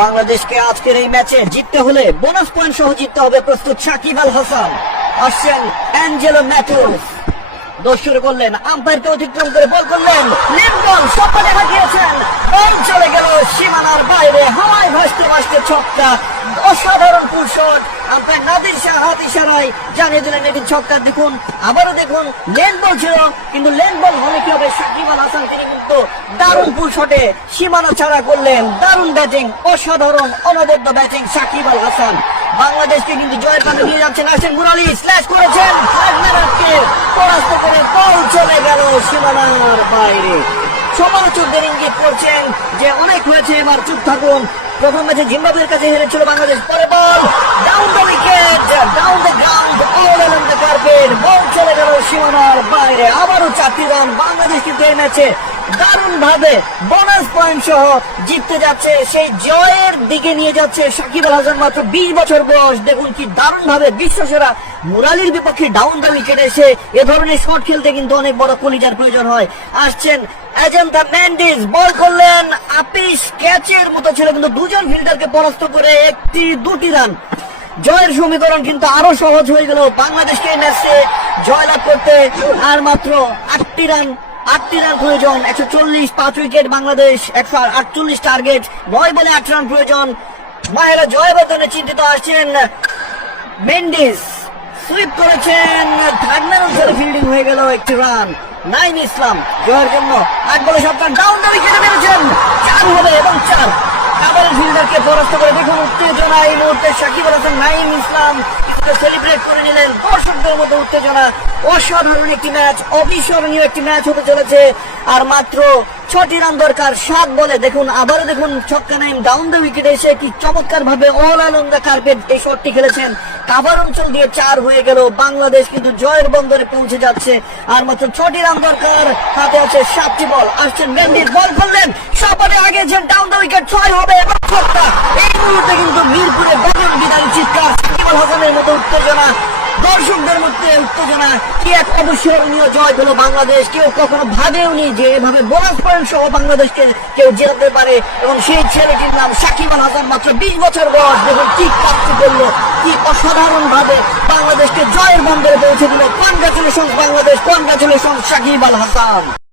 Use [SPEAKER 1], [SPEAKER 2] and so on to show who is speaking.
[SPEAKER 1] বাংলাদেশকে আজকের এই ম্যাচে জিততে হলে বোনাস পয়েন্ট সহ জিততে হবে প্রস্তুত সাকিব আল হাসান। আসছেন অ্যাঞ্জেলো ম্যাথুস দোষ শুরু করলেন আম্পায়ারকে অতিক্রম করে বল করলেন লিমবল সফলে গিয়েছেন বল চলে গেল সীমানার বাইরে। ভাসতে ভাসতে ছক্কা। অসাধারণ pull shot umpire Nadir Shah হাত ইশারায় জানিয়ে দিলেন এটি ছক্কা দেখুন। আবারও দেখুন, লেন বল ছিল, কিন্তু লেন বল হলে কি হবে? সাকিব আল হাসান তিনি কিন্তু দারুণ ফুল শটে সীমানা ছাড়া করলেন। দারুণ ব্যাটিং অসাধারণ, অনবদ্য ব্যাটিং সাকিব আল হাসান। বাংলাদেশকে কিন্তু জয়ের পানে নিয়ে যাচ্ছেন আসেন মুরালি স্ল্যাশ করেছেন। পরাস্ত করে বল চলে গেল সীমানার বাইরে। সমালোচকদের ইঙ্গিত করছেন যে অনেক হয়েছে এবার, চুপ থাকুন। প্রথম ম্যাচে জিম্বাবুয়ের কাছে হেরেছিল বাংলাদেশ পরে ball down the wicket down the ground all on the carpet ball চলে গেল সীমানার বাইরে। আবারও চারটি রান বাংলাদেশ কিন্তু এই ম্যাচে দারুণ ভাবে বোনাস পয়েন্ট সহ জিততে যাচ্ছে। সেই জয়ের দিকে নিয়ে যাচ্ছে সাকিব আল হাসান মাত্র বিশ বছর বয়স। দেখুন কি দারুণ ভাবে বিশ্বসেরা মুরালির বিপক্ষে ডাউন দ্য উইকেট এসে এ ধরনের শট খেলতে কিন্তু অনেক বড় কলিজার প্রয়োজন হয়। আসছেন এজেন্টা ম্যান্ডিস বল করলেন, আপিস ক্যাচের মতো ছিল, কিন্তু দুজন ফিল্ডারকে পরাস্ত করে একটি দুটি রান। জয়ের সমীকরণ কিন্তু আরও সহজ হয়ে গেল। বাংলাদেশকে ম্যাচে জয়লাভ করতে আর মাত্র আটটি রান আটটি রান প্রয়োজন, একশো চল্লিশ, পাঁচ উইকেট বাংলাদেশ, একশো আটচল্লিশ টার্গেট, নয় বলে আট রান প্রয়োজন। মায়েরা জয় বর্ধনে চিন্তিত আসছেন। মেন্ডিস সুইপ করেছেন, থার্ড ম্যান ফিল্ডিং হয়ে গেল একটি রান। নাইম ইসলাম, জয়ের জন্য আট বলে সাত রান ডাউন দাবি কেটে মেরেছেন। চার হবে এবং চার। আবার ফিল্ডারকে পরাস্ত করে দেখুন, উত্তেজনা এই মুহূর্তে সাকিব আল হাসান নাইম ইসলাম কিছুটা সেলিব্রেট করে নিলেন। দর্শকদের মধ্যে উত্তেজনা, অসাধারণ একটি ম্যাচ, অবিস্মরণীয় একটি ম্যাচ হতে চলেছে। আর মাত্র ছটি রান দরকার, সাত বলে। দেখুন, আবারও দেখুন ছক্কা নাইম ডাউন দ্য উইকেটে এসে কি চমৎকার ভাবে অল অন দ্য কার্পেট এই শটটি খেলেছেন। কাভার অঞ্চল দিয়ে চার হয়ে গেল। বাংলাদেশ কিন্তু জয়ের বন্দরে পৌঁছে যাচ্ছে। আর মাত্র ছটি রান দরকার। হাতে আছে সাতটি বল। আসছেন মেন্ডির বল করলেন। সবারে আগে ডাউন দ্য উইকেট ছয় হবে এবং ছক্কা এই মুহূর্তে কিন্তু মিরপুরে গগন বিদায় চিৎকার সাকিব আল হাসানের মতো উত্তেজনা দর্শকদের মধ্যে উত্তেজনা। কি এক অবিস্মরণীয় জয় পেল বাংলাদেশ? কেউ কখনো ভাবেওনি যে এভাবে বোনাস পয়েন্ট সহ বাংলাদেশকে কেউ জেতাতে পারে। এবং সেই ছেলেটির নাম সাকিব আল হাসান মাত্র বিশ বছর বয়স। দেখুন কি কাজটি করল, কি অসাধারণ ভাবে বাংলাদেশকে জয়ের বন্দরে পৌঁছে দিল। কনগ্রাচুলেশন বাংলাদেশ! কনগ্রাচুলেশন সাকিব আল হাসান!